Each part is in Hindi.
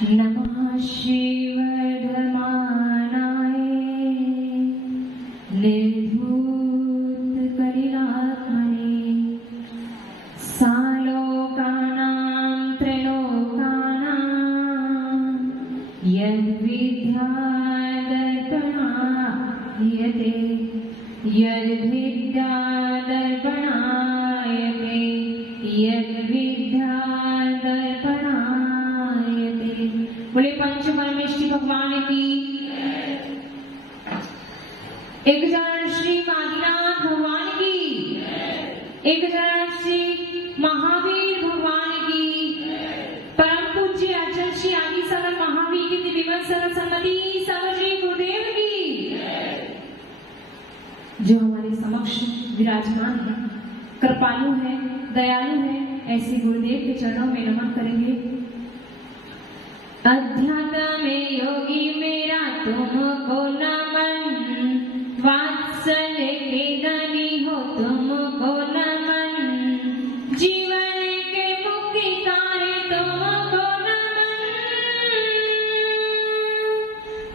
नमः श्रीवर्धमानाय निर्धूतकलिलात्मने सालोकानां त्रैलोकानां यद्विद्यादर्पणायते यद्विद्यादर्पणायते यद्विद्यादर्पणायते। बोले पंच परमेष्टि भगवान की। एक जन श्री आदिनाथ भगवान की, एक जन श्री महावीर भगवान की, परम पूज्य आचार्य श्री आदि सगर महावीर की दिव्य सर्वसम्मति श्री गुरुदेव की, जो हमारे समक्ष विराजमान है, कृपालु है, दयालु है, ऐसे गुरुदेव के चरणों में नमन करेंगे। अध्यात्म में योगी मेरा तुमको नमन, वात्सल्य के धनी हो तुमको नमन, जीवन के मुक्तिकारी तुमको नमन,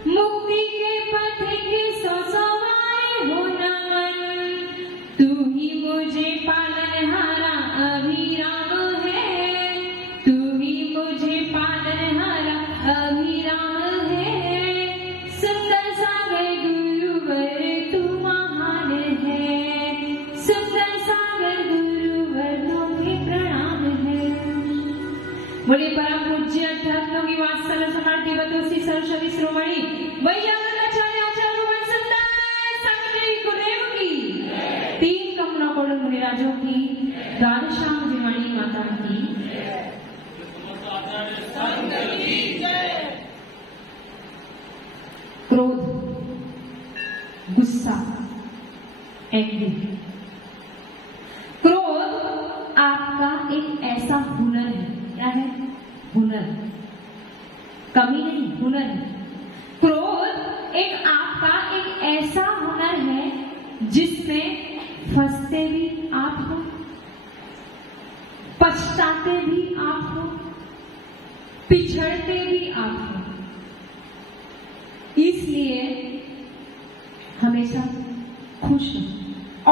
मुक्ति के पथ के सवाए हो नमन, तू ही मुझे पालनहारा अभिराम है, तू ही मुझे पालनहारा अभिराम है, सुंदर सागर गुरुवर तू महान है, सुंदर सागर गुरुवर तुम्हें प्रणाम है। बोले परम पूज्य अध्यात्म की वात्सल समर्थी बतोसी सरस्वती श्रोमणी वैयाचार्य आचार्य वंशदाय संगति गुरुदेव की, तीन कमला कोडल मुनिराजों की, द्वादशांग जीवानी माता की। क्रोध, गुस्सा, एंग्री। क्रोध आपका एक ऐसा हुनर है। क्या है? हुनर, कमी नहीं, हुनर है। क्रोध एक आपका एक ऐसा हुनर है जिसमें फंसते भी आप हो, पछताते भी आप हो, पिछड़ते भी आप हो। इसलिए हमेशा खुश हो,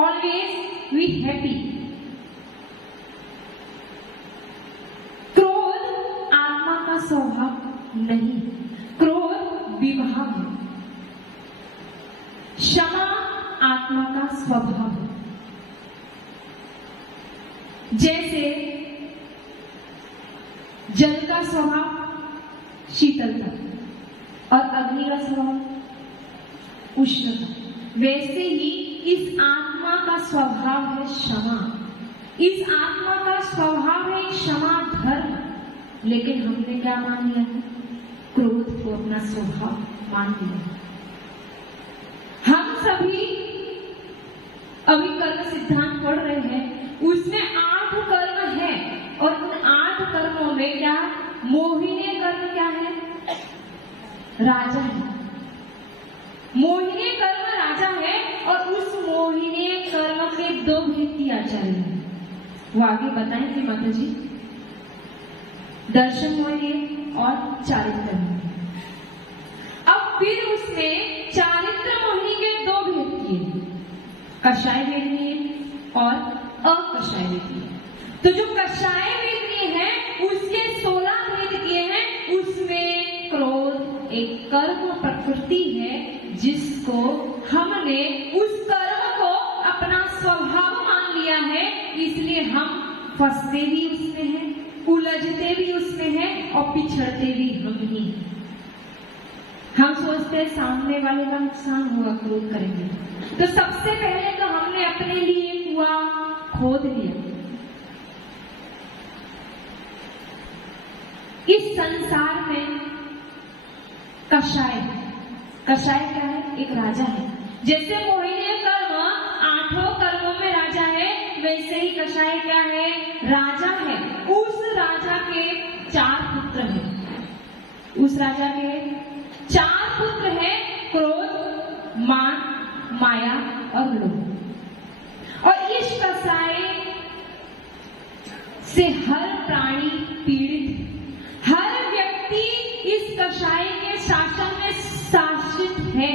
ऑलवेज बी हैप्पी। क्रोध आत्मा का स्वभाव नहीं, क्रोध विभाव है। क्षमा आत्मा का स्वभाव है। जैसे जल का स्वभाव शीतलता और अग्नि का स्वभाव उष्णता, वैसे ही इस आत्मा का स्वभाव है क्षमा। इस आत्मा का स्वभाव है क्षमा धर्म, लेकिन हमने क्या मान लिया है? क्रोध को अपना स्वभाव मान लिया। हम सभी अभी कर्म सिद्धांत पढ़ रहे हैं, उसमें 8 कर्म है और उन 8 कर्मों में क्या मोहिनी कर्म क्या है? राजा है। मोहिनी कर्म राजा है और उस मोहिनी कर्म के 2 व्यक्ति आचार्य हैं। वो आगे बताएंगे माता जी। दर्शन मोहिनी और चारित्र मोहिनी। अब फिर उसमें चारित्र मोहिनी के 2 व्यक्ति हैं, कषाय वेदनी और अकषाय वेदनी। तो जो कषाय वेदनी है उसके 16 भेद किए हैं। उसमें क्रोध एक कर्म प्रकृति है जिसको हमने उस कर्म को अपना स्वभाव मान लिया है, इसलिए हम फंसते भी उसमें हैं, उलझते भी उसमें हैं और पिछड़ते भी हम ही। हम सोचते हैं सामने वाले का नुकसान होगा क्रोध करेंगे, तो सबसे पहले तो हमने अपने लिए कुआं खोद लिया। इस संसार में कषाय, कषाय क्या है? एक राजा है। जैसे मोहिनी कर्म 8 कर्मों में राजा है, वैसे ही कषाय क्या है? राजा है। उस राजा के 4 पुत्र हैं। उस राजा के 4 पुत्र हैं, क्रोध, मान, माया और लोभ। और इस कषाय से हर प्राणी पीड़ित, हर व्यक्ति इस कषाय के शासन में शासित है।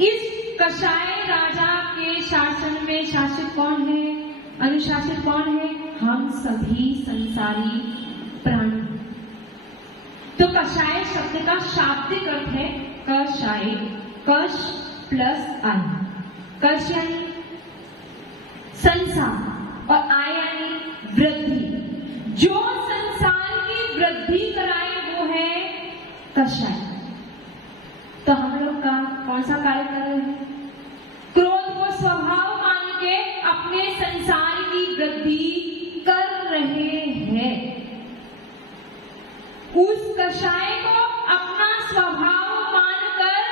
इस कषाय राजा के शासन में शासित कौन है, अनुशासित कौन है? हम सभी संसारी प्राणी। तो कषाय शब्द का शाब्दिक अर्थ है कषाय, कष प्लस आय। कष यानी संसार और आय यानी वृद्धि। जो संसार की वृद्धि कराए वो है कषाय। तो हम लोग का कौन सा कार्य कर रहे हैं? क्रोध को स्वभाव मान के अपने संसार की वृद्धि कर रहे हैं। उस कषाय को अपना स्वभाव मानकर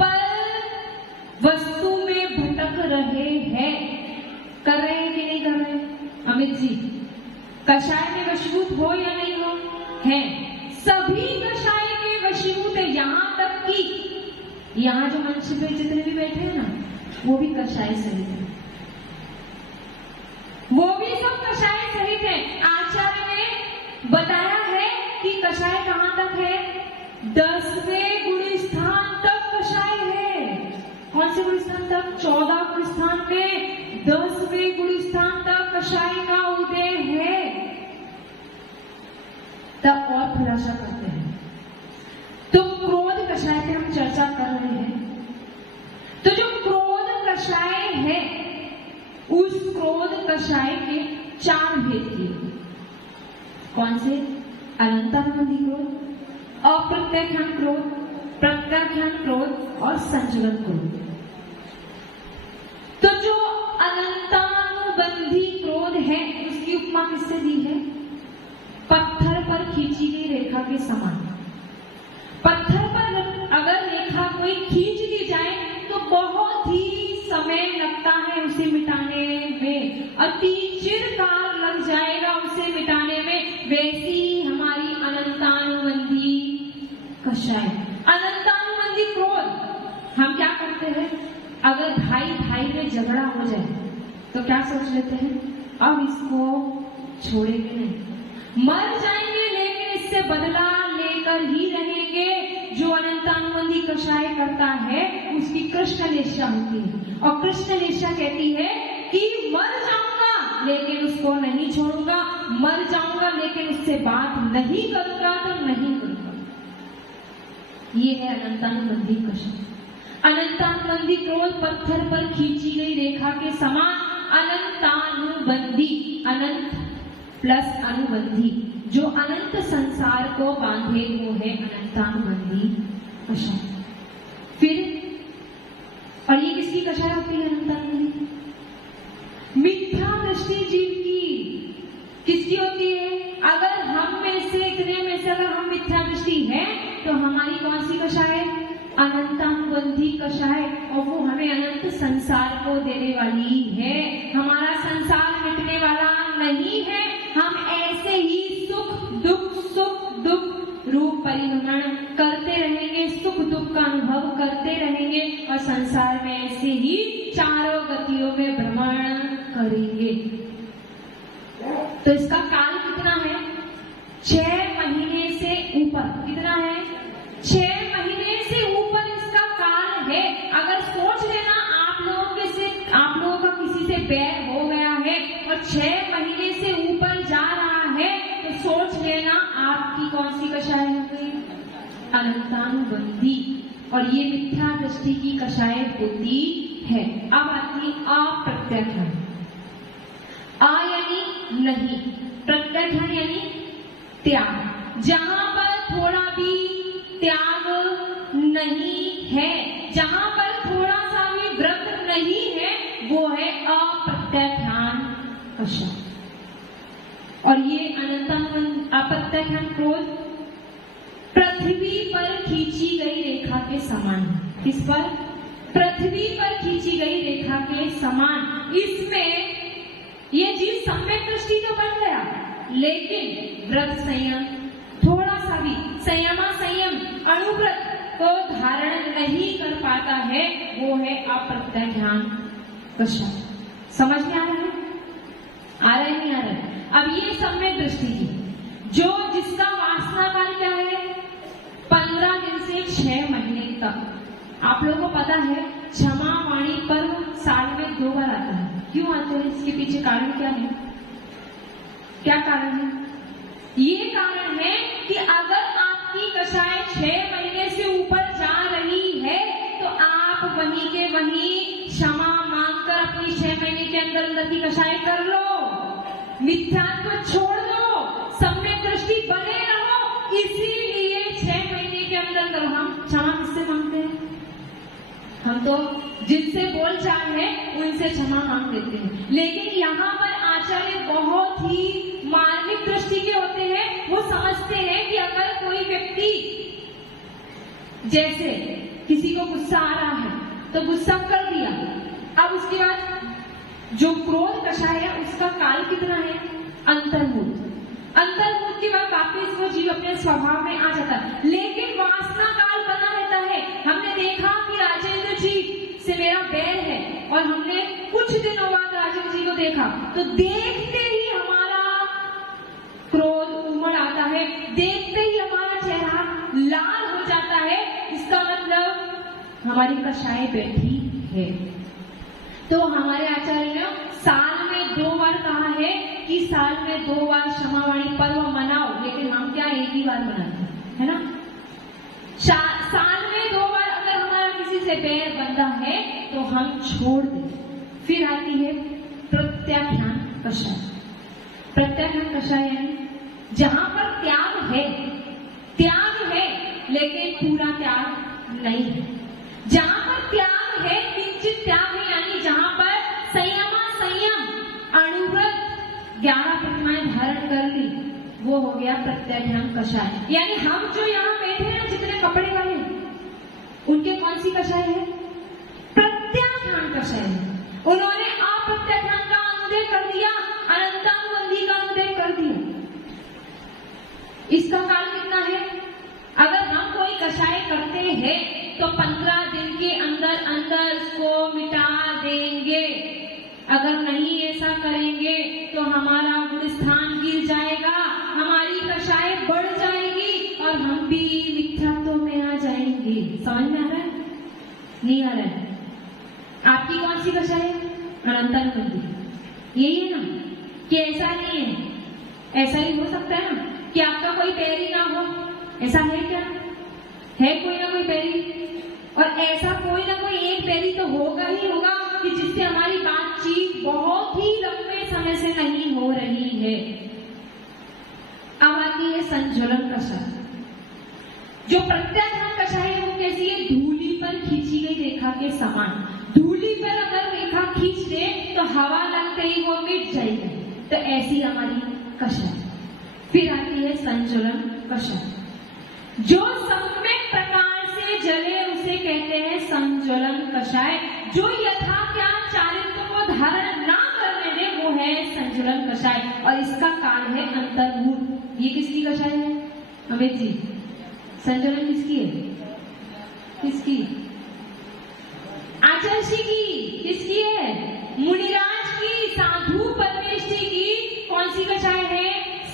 पर वस्तु में भटक रहे हैं। कर रहे हैं कि नहीं कर रहे? अमित जी, कषाय में वशीभूत हो या नहीं हो? है। सभी कषाय के वशीभूत है, यहाँ तक कि यहाँ जो मंच पे जितने भी बैठे हैं ना, वो भी कषाय सहित है, वो भी सब कषाय सहित है। आचार्य ने बताया है कि कषाय कहाँ तक है? 10वें गुण स्थान तक कषाय है। कौन से गुण स्थान तक? 14 गुण स्थान में 10वें गुण स्थान तक कषाय का उदय है। तब और खुलासा करते हैं। तो क्रोध कषाय पे हम चर्चा कर रहे हैं। तो जो क्रोध कषाय है, उस क्रोध कषाय के 4 भेद किए। कौन से? अनंतानुबंधी क्रोध, अप्रत्याख्यान क्रोध, प्रत्याख्यान क्रोध और संचलन क्रोध। तो जो अनंतानुबंधी क्रोध है, उसकी उपमा किससे दी है? पत्थर पर खींची गई रेखा के समान। पत्थर पर अगर रेखा कोई खींच दी जाए तो बहुत ही समय लगता है उसे मिटाने में, अति चिरकाल लग जाएगा उसे मिटाने में। वैसी हमारी अनंतानुबंधी कषाय, अनंतानुबंधी क्रोध। हम क्या करते हैं? अगर भाई भाई में झगड़ा हो जाए तो क्या सोच लेते हैं? अब इसको छोड़ेंगे नहीं, मर जाएंगे लेकिन इससे बदला लेकर ही रहेंगे। जो अनंतानुबंधी कषाय करता है उसकी कृष्णलेशा होती है, और कृष्णलेशा कहती है कि मर जाऊंगा लेकिन उसको नहीं छोड़ूंगा, मर जाऊंगा लेकिन उससे बात नहीं करूंगा तो नहीं करूंगा। ये है अनंतानुबंधी कषाय। अनंतानुबंधी क्रोध पत्थर पर खींची गई रेखा के समान। अनंतानुबंधी, अनंत प्लस अनुबंधी, जो अनंत संसार को बांधे वो है अनंतानुबंधी कषाय। फिर और ये किसकी कषाय होती है? अनंतानुबंधी मिथ्या दृष्टि जीव की। किसकी होती है? अगर हम में से, इतने में से अगर हम मिथ्या दृष्टि है तो हमारी कौन सी कषाय है? अनंतानुबंधी कषाय। और वो हमें अनंत संसार को देने वाली है। हमारा संसार मिटने वाला नहीं है। हम ऐसे ही सुख दुख रूप परिभ्रमण करते रहेंगे, सुख दुख का अनुभव करते रहेंगे और संसार में ऐसे ही चारों गतियों में भ्रमण करेंगे। तो इसका काल कितना है? 6 महीने से ऊपर। कितना है? 6 महीने से ऊपर इसका काल है। अगर सोच लेना आप लोगों का किसी से बैर हो गया है और 6 महीने से ऊपर जा रहा है तो सोच लेना आपकी कौन सी कषाय हो गई? अनंतानुबंधी। और ये मिथ्या दृष्टि की कषाय होती है। अब आती अप्रत्याख्यान। आ यानी नहीं, प्रत्याख्यान यानी त्याग। जहां पर थोड़ा भी त्याग नहीं है, जहां पर थोड़ा सा भी व्रत नहीं है, वो है अप्रत्याख्यान कषाय। और ये अप्रत्याख्यान क्रोध पृथ्वी पर खींची गई रेखा के समान। किस पर? पृथ्वी पर खींची गई रेखा के समान। इसमें ये जीव सम्यक दृष्टि तो बन गया, लेकिन व्रत संयम, थोड़ा सा भी संयम अनुव्रत को धारण नहीं कर पाता है, वो है अप्रत्याख्यान कषाय। समझ में आ रहा है? आ रहा है नहीं आ रहा है? अब ये सम्यक दृष्टि की, जो जिसका वासना काल क्या है? 6 महीने तक। आप लोगों को पता है क्षमा वाणी पर्व साल में 2 बार आता है। क्यों आते हैं? इसके पीछे कारण क्या है? क्या कारण है? ये कारण है कि अगर आपकी कषाय 6 महीने से ऊपर जा रही है तो आप वहीं के वहीं क्षमा मांगकर अपनी 6 महीने के अंदर की कषाय कर लो, मिथ्यात्व छोड़ दो, सम्यक दृष्टि बने रहो। इसीलिए 6 महीने के अंदर हम क्षमा किससे मांगते हैं? हम तो जिनसे बोलचाल है उनसे क्षमा मांग लेते हैं। लेकिन यहाँ पर आचार्य बहुत ही मार्मिक दृष्टि के होते हैं। वो समझते हैं कि अगर कोई व्यक्ति, जैसे किसी को गुस्सा आ रहा है तो गुस्सा कर दिया, अब उसके बाद जो क्रोध कषाय है उसका काल कितना है? अंतर्मुख। अंतर्मुख के बाद वापिस वो जीव अपने स्वभाव में आ जाता है, लेकिन वासना काल बना रहता है। हमने देखा कि राजेंद्र जी से मेरा बैर है और हमने कुछ दिनों बाद राजेंद्र जी को देखा तो देखते ही हमारा क्रोध उमड़ आता है, देखते ही हमारा चेहरा लाल हो जाता है। इसका मतलब हमारी कषाय बैठी है। तो हमारे आचार्य ने साल में 2 बार कहा है कि साल में 2 बार क्षमावाणी पर्व मनाओ, लेकिन हम क्या एक ही बार मनाते हैं, है ना? साल में 2 बार अगर हमारा किसी से बैर बंधा है तो हम छोड़ दें। फिर आती है प्रत्याख्यान कषाय। प्रत्याख्यान कषाय यानी जहां पर त्याग है लेकिन पूरा त्याग नहीं है। जहां पर त्याग है, किंचित त्याग है, यानी जहां पर संयम अणुव्रत 11 प्रतिमाएं धारण कर ली, वो हो गया प्रत्याख्यान कषाय। यानी हम जो यहाँ बैठे हैं, जितने कपड़े वाले, उनके कौन सी कषाय है? प्रत्याख्यान कषाय है। उन्होंने अप्रत्याख्यान का अनुदय कर दिया, अनंतानुबंधी का अनुदय कर दिया। इसका काल कितना है? अगर हम कोई कषाय करते हैं तो 15 दिन के अंदर उसको मिटा देंगे। अगर नहीं ऐसा करेंगे तो हमारा गुण स्थान गिर जाएगा, हमारी कषाय बढ़ जाएगी और हम भी मिथ्यात्व में आ जाएंगे। समझ में आ रहा है? नहीं आ रहा है? आपकी कौन सी कषाय है? अनंतानुबंधी। यही है ना कि ऐसा नहीं है? ऐसा ही हो सकता है ना कि आपका कोई पैरी ना हो? ऐसा है क्या? है कोई ना कोई पैरी? और ऐसा कोई ना कोई एक पैरी तो होगा ही होगा कि जिससे हमारी बातचीत बहुत ही लंबे समय से नहीं हो रही है। अब आती है संज्वलन कषाय। जो प्रत्याख्यान कषाय है वो कैसी है? धूली पर खींची गई रेखा के समान। धूली पर अगर रेखा खींच दे तो हवा लगते ही वो मिट जाएगी, तो ऐसी हमारी कषाय। फिर आती है संज्वलन कषाय। जो सम्यक प्रकार से जले उसे कहते हैं संज्वलन कषाय। जो यथा क्या चारित्र को धारण ना करने दे वो है संज्वलन कषाय, और इसका काल है अंतर्मुख। ये किसकी कषाय है? अमित जी, संज्वलन किसकी है? किसकी? आचार्य जी की। किसकी है? मुनिराज की, साधु परमेष्ठी की। कौन सी कषाय है?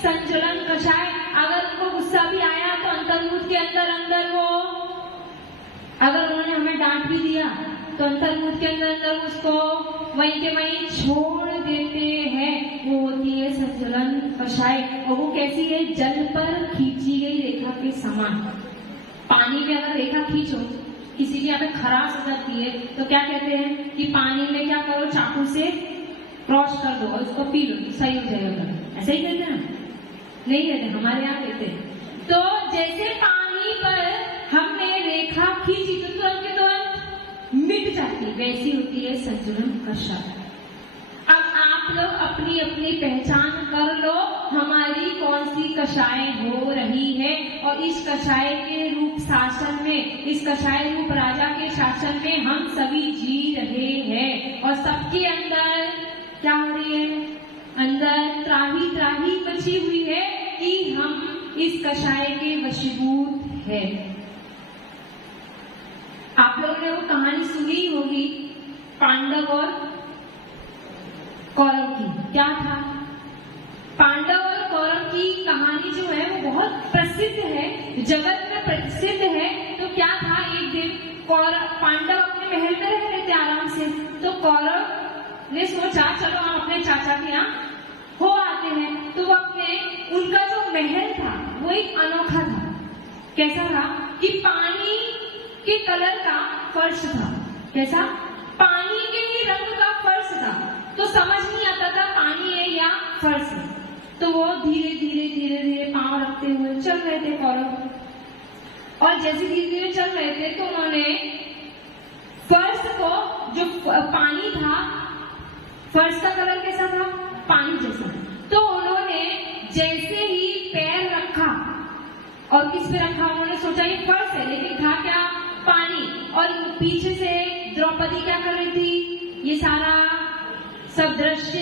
संज्वलन कषाय। अगर उनको गुस्सा भी आया तो अंतर्मुख के अंदर वो, अगर उन्होंने हमें डांट भी दिया तो अंतर्मुख के अंदर उसको वहीं के वहीं छोड़ देते हैं। वो होती है संज्वलन कषाय। और वो कैसी है? जल पर खींची गई रेखा के समान। पानी में अगर रेखा खींचो, किसी की यहाँ पे खराश हो जाती है तो क्या कहते हैं कि पानी में क्या करो, चाकू से क्रॉस कर दो और उसको पी लो, सही हो जाएगा। ऐसा ही कहते हैं ना? नहीं कहते, हमारे यहाँ कहते हैं। तो जैसे पानी पर हमने रेखा खींची तो तुरंत के तुरंत मिट जाती, वैसी होती है संज्वलन कषाय। अब आप लोग अपनी अपनी पहचान कर लो, हमारी कौन सी कषाय हो रही है। और इस कषाय के रूप शासन में, इस कषाय रूप राजा के शासन में हम सभी जी रहे हैं। और सबके अंदर क्या हो रही है? अंदर त्राही त्राही मची हुई है कि हम इस कषाय के वशीभूत है। आप लोगों ने वो कहानी सुनी होगी पांडव और कौरव की। क्या था? पांडव और कौरव की कहानी जो है वो बहुत प्रसिद्ध है, जगत में प्रसिद्ध है। तो क्या कौरव ने सोचा चलो हम अपने चाचा के यहाँ हो आते हैं। तो वो अपने उनका जो महल था वो एक अनोखा था। कैसा था कि पानी के कलर का फर्श था। कैसा? पानी के ही रंग का फर्श था। तो समझ नहीं आता था पानी है या फर्श है। तो वो धीरे धीरे धीरे धीरे पांव रखते हुए चल रहे थे कौरव। और जैसे धीरे धीरे चल रहे थे तो उन्होंने फर्श को, जो पानी था, फर्श का कलर कैसा था? पानी जैसा। तो उन्होंने जैसे ही पैर रखा, और किस पे रखा? उन्होंने सोचा ये फर्श है, लेकिन था क्या? पानी। और पीछे से द्रौपदी क्या कर रही थी? ये सारा सब दृश्य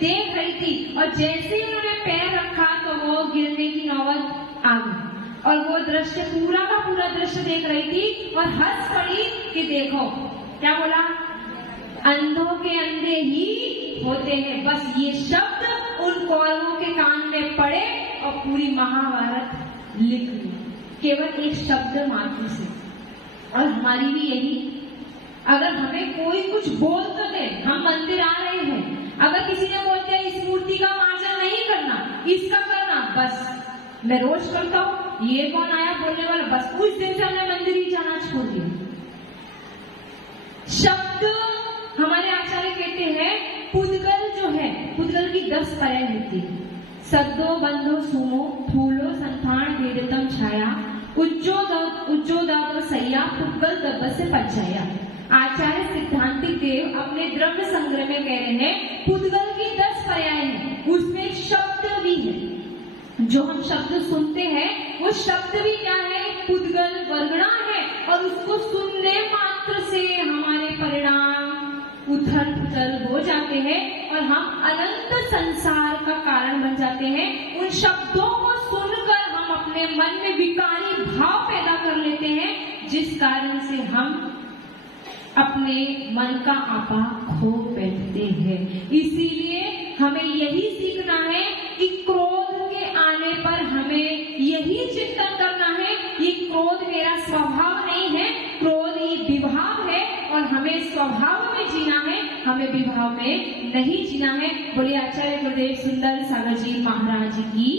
देख रही थी। और जैसे ही उन्होंने पैर रखा तो वो गिरने की नौबत आ गई। और वो दृश्य, पूरा का पूरा दृश्य देख रही थी और हंस पड़ी कि देखो, क्या बोला? अंधों के अंधे ही होते हैं। बस ये शब्द उन कौरवों के कान में पड़े और पूरी महाभारत लिख ली, केवल एक शब्द मात्र से। और हमारी भी यही, अगर हमें कोई कुछ बोल तो दे, हम मंदिर आ रहे हैं, अगर किसी ने बोल दिया इस मूर्ति का मार्जन नहीं करना, इसका करना, बस मैं रोज करता हूँ, ये कौन आया बोलने वाला, बस उस दिन से हमने मंदिर ही जाना छोड़ दिया। शब्द, हमारे आचार्य कहते हैं पुद्गल जो है, पुद्गल की 10 पर्याय होती है। सद्दो बंधो सुमो फूलो संथान वेदतम छाया उज्जोदातो सैया पुद्गल दब्ब से पचाया। आचार्य सिद्धांतिक देव अपने द्रव्य संग्रह में कह रहे हैं पुद्गल की 10 पर्याय है, उसमें शब्द भी है। जो हम शब्द सुनते हैं वो शब्द भी क्या है? पुद्गल वर्गणा है। और उसको सुनने मात्र से हमारे परिणाम उथल पुथल हो जाते हैं और हम अनंत संसार का कारण बन जाते हैं। उन शब्दों को सुनकर हम अपने मन में विकारी भाव पैदा कर लेते हैं, जिस कारण से हम अपने मन का आपा खो बैठते हैं। इसीलिए हमें यही सीखना है कि क्रोध के आने पर हमें यही चिंतन करना है, ये क्रोध मेरा स्वभाव नहीं है, क्रोध ये विभाव है और हमें स्वभाव में जीना है, हमें विभाव में नहीं जीना है। बोलिए आचार्य गुरुदेव सुंदर सागर जी महाराज की